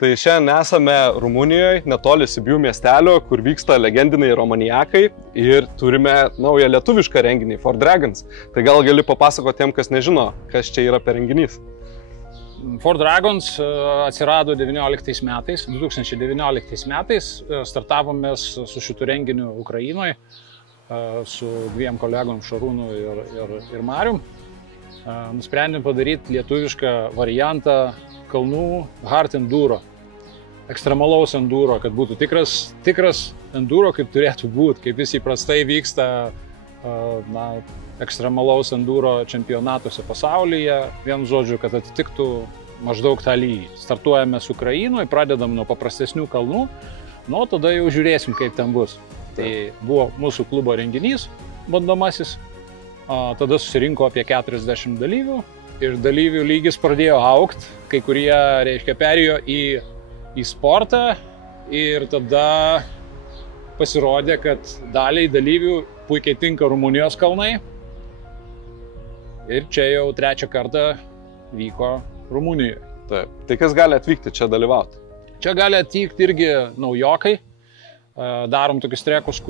Tai šiandien esame Rumunijoje, netoli Sibiu miestelio, kur vyksta legendiniai romaniakai ir turime naują lietuvišką renginį, For Dragons. Tai gal gali papasakoti tiem, kas nežino, kas čia yra per renginys? For Dragons atsirado 2019 metais, startavome su šitu renginiu Ukrainoje, su dviem kolegom Šarūnu ir Marium. Nusprendėm padaryti lietuvišką variantą kalnų hard enduro, ekstremalaus enduro, kad būtų tikras enduro, kaip turėtų būti, kaip jis įprastai vyksta ekstremalaus enduro čempionatuose pasaulyje, vienu žodžiu, kad atitiktų maždaug tą lygį. Startuojame su Ukrainoje, pradedam nuo paprastesnių kalnų, nu, tada jau žiūrėsim, kaip ten bus. Tai buvo mūsų klubo renginys bandomasis, tada susirinko apie 40 dalyvių ir dalyvių lygis pradėjo augti, kai kurie, reiškia, perėjo į sportą ir tada pasirodė, kad daliai dalyvių puikiai tinka Rumunijos kalnai ir čia jau trečią kartą vyko Rumunijoje. Taip. Tai kas gali atvykti čia dalyvauti? Čia gali atvykti irgi naujokai, darom tokius trekus,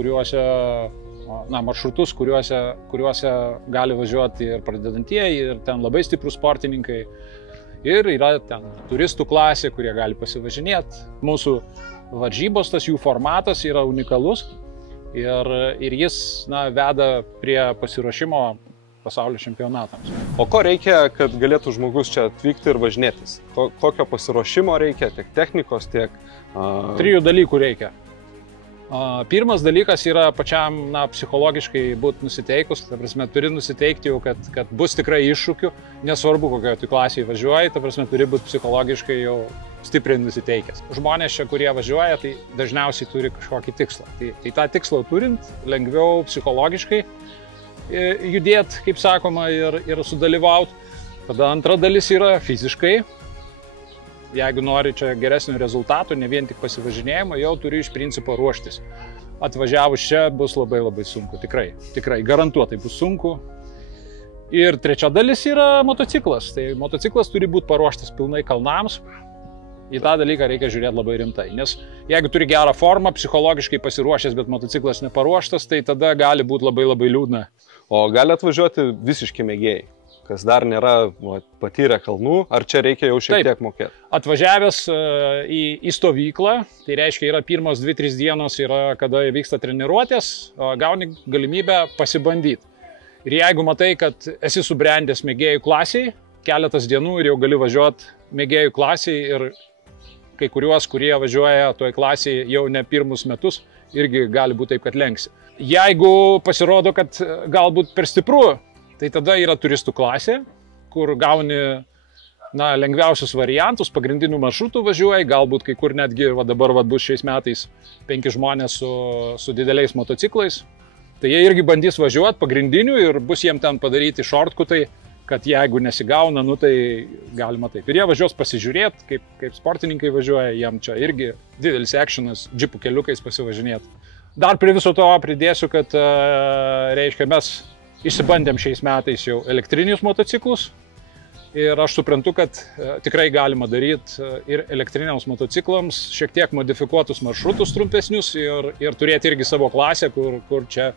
maršrutus, kuriuose gali važiuoti ir pradedantieji, ir ten labai stiprus sportininkai. Ir yra ten turistų klasė, kurie gali pasivažinėti. Mūsų varžybos, tas jų formatas yra unikalus ir jis veda prie pasiruošimo pasaulio čempionatams. O ko reikia, kad galėtų žmogus čia atvykti ir važinėtis? Kokio pasiruošimo reikia, tiek technikos, tiek... Trijų dalykų reikia. Pirmas dalykas yra pačiam psichologiškai būti nusiteikus, ta prasme, turi nusiteikti jau, kad bus tikrai iššūkių, nesvarbu, kokioje tu klasėje važiuoji, ta prasme, turi būti psichologiškai jau stipriai nusiteikęs. Žmonės čia, kurie važiuoja, tai dažniausiai turi kažkokį tikslą. Tai tą tikslą turint, lengviau psichologiškai judėti, kaip sakoma, ir sudalyvauti. Tada antra dalis yra fiziškai. Jeigu nori čia geresnių rezultatų, ne vien tik pasivažinėjimo, jau turi iš principo ruoštis. Atvažiavus čia bus labai sunku, tikrai, garantuotai bus sunku. Ir trečia dalis yra motociklas. Tai motociklas turi būti paruoštas pilnai kalnams. Į tą dalyką reikia žiūrėti labai rimtai, nes jeigu turi gerą formą, psichologiškai pasiruošęs, bet motociklas neparuoštas, tai tada gali būti labai liūdna. O gali atvažiuoti visiški mėgėjai, kas dar nėra patyrę kalnų, ar čia reikia jau šiek tiek mokėti? Atvažiavęs į stovyklą, tai reiškia yra pirmos 2-3 dienos, kada vyksta treniruotės, gauni galimybę pasibandyti. Ir jeigu matai, kad esi subrendęs mėgėjų klasiai, keletas dienų ir jau gali važiuoti mėgėjų klasiai ir kai kuriuos, kurie važiuoja toj klasiai jau ne pirmus metus, irgi gali būti taip, kad lenksi. Jeigu pasirodo, kad galbūt per stipru, tai tada yra turistų klasė, kur gauni lengviausius variantus, pagrindinių maršrutų važiuoji, galbūt kai kur netgi dabar bus šiais metais 5 žmonės su dideliais motociklais. Tai jie irgi bandys važiuoti pagrindinių ir bus jiem ten padaryti shortcutai, kad jeigu nesigauna, tai galima taip. Ir jie važiuos pasižiūrėti, kaip sportininkai važiuoja, jiem čia irgi didelis actionas, džipų keliukais pasivažinėti. Dar prie viso to pridėsiu, kad reiškia, mes išsibandėm šiais metais jau elektrinius motociklus ir aš suprantu, kad tikrai galima daryti ir elektriniams motociklams šiek tiek modifikuotus maršrutus trumpesnius ir turėti irgi savo klasę, kur čia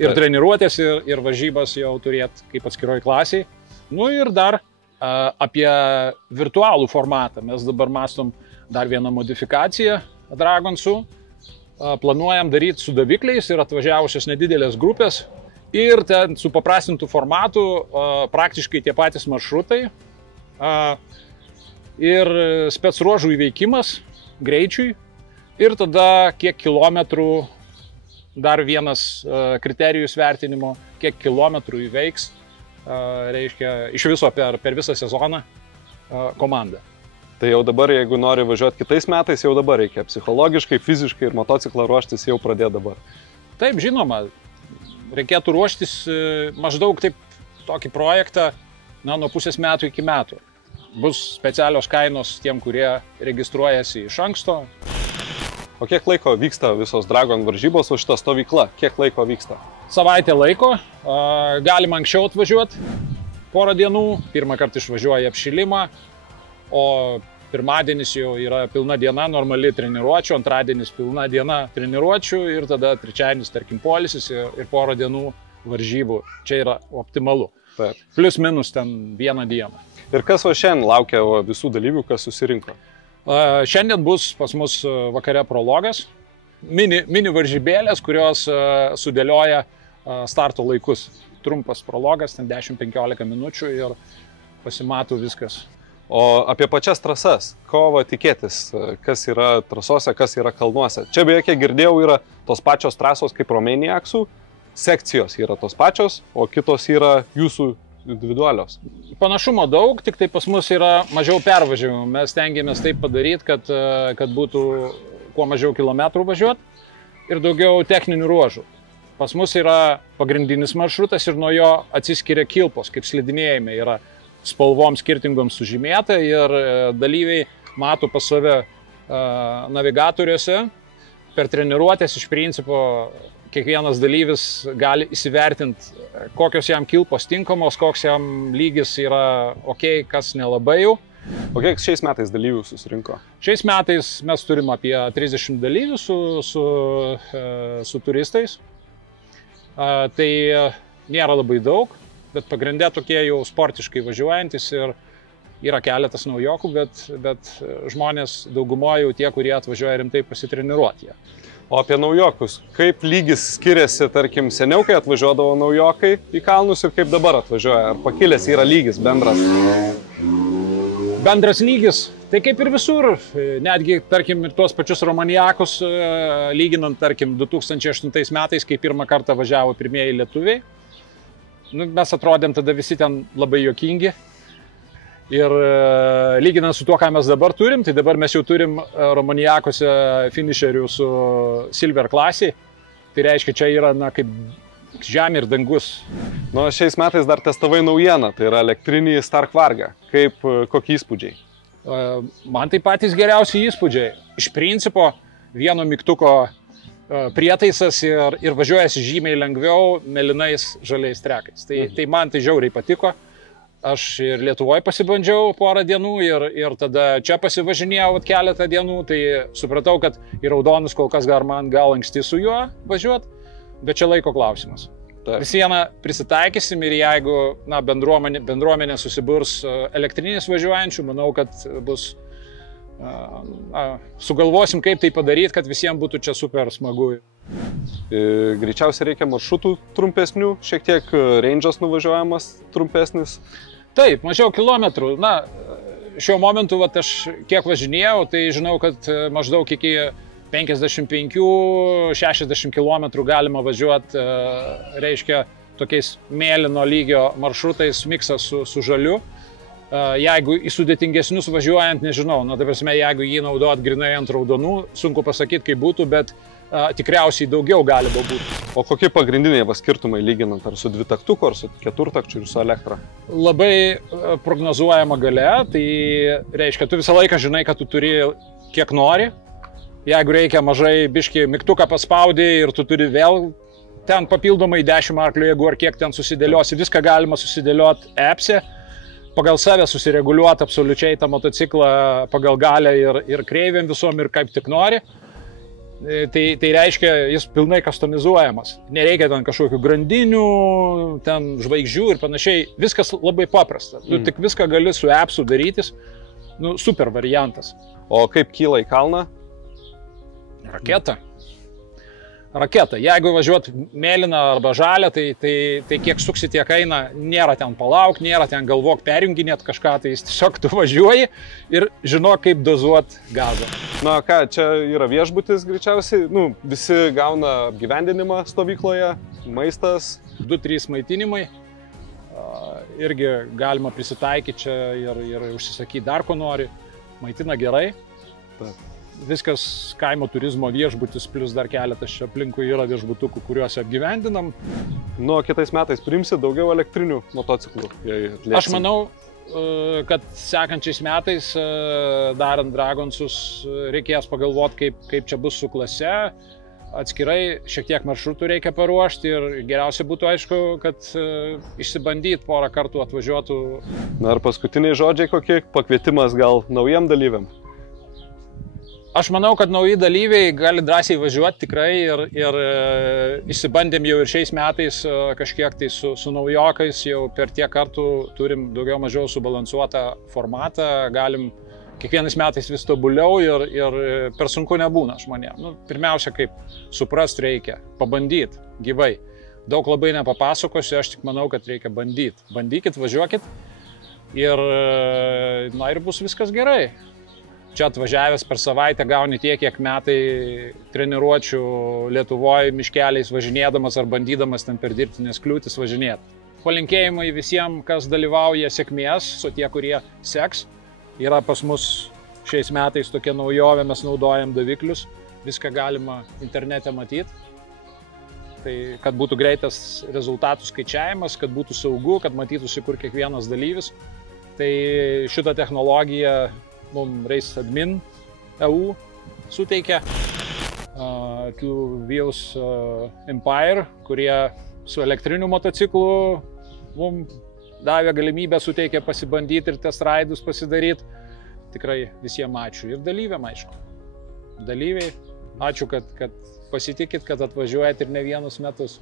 ir treniruotės, ir varžybas jau turėti kaip atskiroj klasiai. Nu ir dar apie virtualų formatą. Mes dabar mąstom dar vieną modifikaciją Dragonsų. Planuojam daryti su davikliais ir atvažiavusios nedidelės grupės. Ir ten su paprastintų formatų praktiškai tie patys maršrutai ir specruožų įveikimas greičiui ir tada kiek kilometrų, dar vienas kriterijus vertinimo, kiek kilometrų įveiks, reiškia, iš viso per visą sezoną komanda. Tai jau dabar, jeigu nori važiuoti kitais metais, jau dabar reikia psichologiškai, fiziškai ir motociklą ruoštis jau pradėti dabar. Taip, žinoma. Reikėtų ruoštis maždaug taip tokį projektą nuo pusės metų iki metų. Bus specialios kainos tiem, kurie registruojasi iš anksto. O kiek laiko vyksta visos Dragon varžybos, o šita stovykla? Kiek laiko vyksta? Savaitę laiko. Galima anksčiau atvažiuoti porą dienų. Pirmą kartą išvažiuoja apšilimą, o pirmadienis jau yra pilna diena, normali treniruočių, antradienis pilna diena treniruočių ir tada trečiadienis, tarkim, poilsis ir porą dienų varžybų. Čia yra optimalu. Taip. Plius minus ten vieną dieną. Ir kas va šiandien laukia visų dalyvių, kas susirinko? Šiandien bus pas mus vakare prologas, mini varžybėlės, kurios sudėlioja starto laikus. Trumpas prologas, ten 10-15 minučių ir pasimato viskas. O apie pačias trasas, ko tikėtis, kas yra trasose, kas yra kalnuose? Čia beje, kiek girdėjau, yra tos pačios trasos kaip Romaniaksų, sekcijos yra tos pačios, o kitos yra jūsų individualios. Panašumo daug, tik tai pas mus yra mažiau pervažiavimų. Mes stengiamės taip padaryti, kad būtų kuo mažiau kilometrų važiuoti ir daugiau techninių ruožų. Pas mus yra pagrindinis maršrutas ir nuo jo atsiskiria kilpos, kaip slidinėjime yra spalvom skirtingom sužymėta ir dalyviai mato pas save navigatoriuose. Per treniruotės iš principo kiekvienas dalyvis gali įsivertinti, kokios jam kilpos tinkamos, koks jam lygis yra ok, kas nelabai jau. O kiek šiais metais dalyvių susirinko? Šiais metais mes turim apie 30 dalyvių su turistais. Tai nėra labai daug, bet pagrindė tokie jau sportiškai važiuojantis ir yra keletas naujokų, bet žmonės daugumoje jau tie, kurie atvažiuoja rimtai pasitreniruoti. O apie naujokus, kaip lygis skiriasi, tarkim, seniau, kai atvažiuodavo naujokai į kalnus ir kaip dabar atvažiuoja? Ar pakilęs yra lygis bendras? Bendras lygis, tai kaip ir visur, netgi, tarkim, ir tuos pačius Romaniakus, lyginant, tarkim, 2008 metais, kai pirmą kartą važiavo pirmieji lietuviai, mes atrodėm tada visi ten labai juokingi. Ir lyginant su tuo, ką mes dabar turim, tai dabar mes jau turim Romaniakuose finisherių su Silver klasiai. Tai reiškia, čia yra kaip žemė ir dangus. Nu, šiais metais dar testavai naujieną, tai yra elektrinį Stark Varga. Kokie įspūdžiai? Man tai patys geriausi įspūdžiai. Iš principo, vieno mygtuko prietaisas ir važiuojasi žymiai lengviau melinais žaliais trekais. Tai man tai žiauriai patiko. Aš ir Lietuvoje pasibandžiau porą dienų ir tada čia pasivažinėjau keletą dienų, tai supratau, kad į raudonus kol kas man gal anksti su juo važiuoti, bet čia laiko klausimas. Vis vieną prisitaikysim ir jeigu bendruomenė susiburs elektriniais važiuojančių, manau, kad bus, sugalvosim, kaip tai padaryti, kad visiems būtų čia super smagu. Greičiausiai reikia maršrutų trumpesnių, šiek tiek range'as nuvažiuojamas trumpesnis. Taip, mažiau kilometrų. Šiuo momentu aš kiek važinėjau, tai žinau, kad maždaug iki 55-60 km galima važiuoti, reiškia, tokiais mėlyno lygio maršrutais miksas su žaliu. Jeigu į sudėtingesnius važiuojant, nežinau, ta prasme, jeigu jį naudot grinai ant raudonų, sunku pasakyti, kaip būtų, bet tikriausiai daugiau gali būti. O kokie pagrindiniai skirtumai lyginant ar su dvitaktuku, ar su keturtakčiu ir su elektra? Labai prognozuojama galia, tai reiškia, tu visą laiką žinai, kad tu turi kiek nori. Jeigu reikia mažai biškį mygtuką paspaudį ir tu turi vėl ten papildomai 10 arklių, jeigu ar kiek ten susidėliosi, viską galima susidėlioti appse. Pagal save susireguliuoti absoliučiai tą motociklą pagal galę ir kreivėm visom ir kaip tik nori. Tai reiškia, jis pilnai customizuojamas. Nereikia ten kažkokių grandinių, ten žvaigždžių ir panašiai. Viskas labai paprasta. Tu tik viską gali su appsu darytis. Super variantas. O kaip kyla į kalną? Raketa. Jeigu važiuot mėlyną arba žalią, tai kiek suksi tiek eina, nėra ten palauk, nėra ten galvok perjunginėt kažką, tai tiesiog tu važiuoji ir žinok, kaip dozuot gazą. Na ką, čia yra viešbutis greičiausiai, visi gauna apgyvendinimą stovykloje, maistas. 2-3 maitinimai, irgi galima prisitaikyti čia ir užsisakyti dar ko nori, maitina gerai. Taip. Viskas kaimo turizmo viešbutis, plus dar keletas čia aplinkui yra viešbutukų, kuriuose apgyvendinam. Kitais metais priimsi daugiau elektrinių motociklų. Aš manau, kad sekančiais metais, darant Dragonsus, reikės pagalvoti, kaip čia bus su klase. atskirai šiek tiek maršrutų reikia paruošti ir geriausia būtų, aišku, kad išsibandyti porą kartų atvažiuotų. Na ir paskutiniai žodžiai kokie, pakvietimas gal naujiem dalyviam? Aš manau, kad nauji dalyviai gali drąsiai važiuoti tikrai ir išsibandėm jau ir šiais metais kažkiek tai su naujokais, jau per tiek kartų turim daugiau mažiau subalansuotą formatą, galim kiekvienais metais vis tobuliau ir per sunku nebūna žmonėm. Nu, pirmiausia, kaip suprast reikia, pabandyti gyvai. Daug labai nepapasakosiu, aš tik manau, kad reikia bandyti. Bandykit, važiuokit ir bus viskas gerai. Čia atvažiavęs per savaitę gauni tiek, kiek metai treniruočių Lietuvoje miškeliais važinėdamas ar bandydamas ten per dirbtinės kliūtis važinėti. Palinkėjimai visiems, kas dalyvauja, sėkmės, o tie, kurie seks. Yra pas mus šiais metais tokia naujovė, mes naudojam daviklius, viską galima internete matyti. Tai kad būtų greitas rezultatų skaičiavimas, kad būtų saugu, kad matytųsi, kur kiekvienas dalyvis. Tai šitą technologiją mums Race Admin EU suteikia. Two Wheels Empire, kurie su elektriniu motociklu mums davė galimybę, suteikė pasibandyti ir test raidus pasidaryti. Tikrai visiems ačiū. Ir dalyviam, aišku. Dalyviai, ačiū, kad pasitikit, kad atvažiuojat ir ne vienus metus.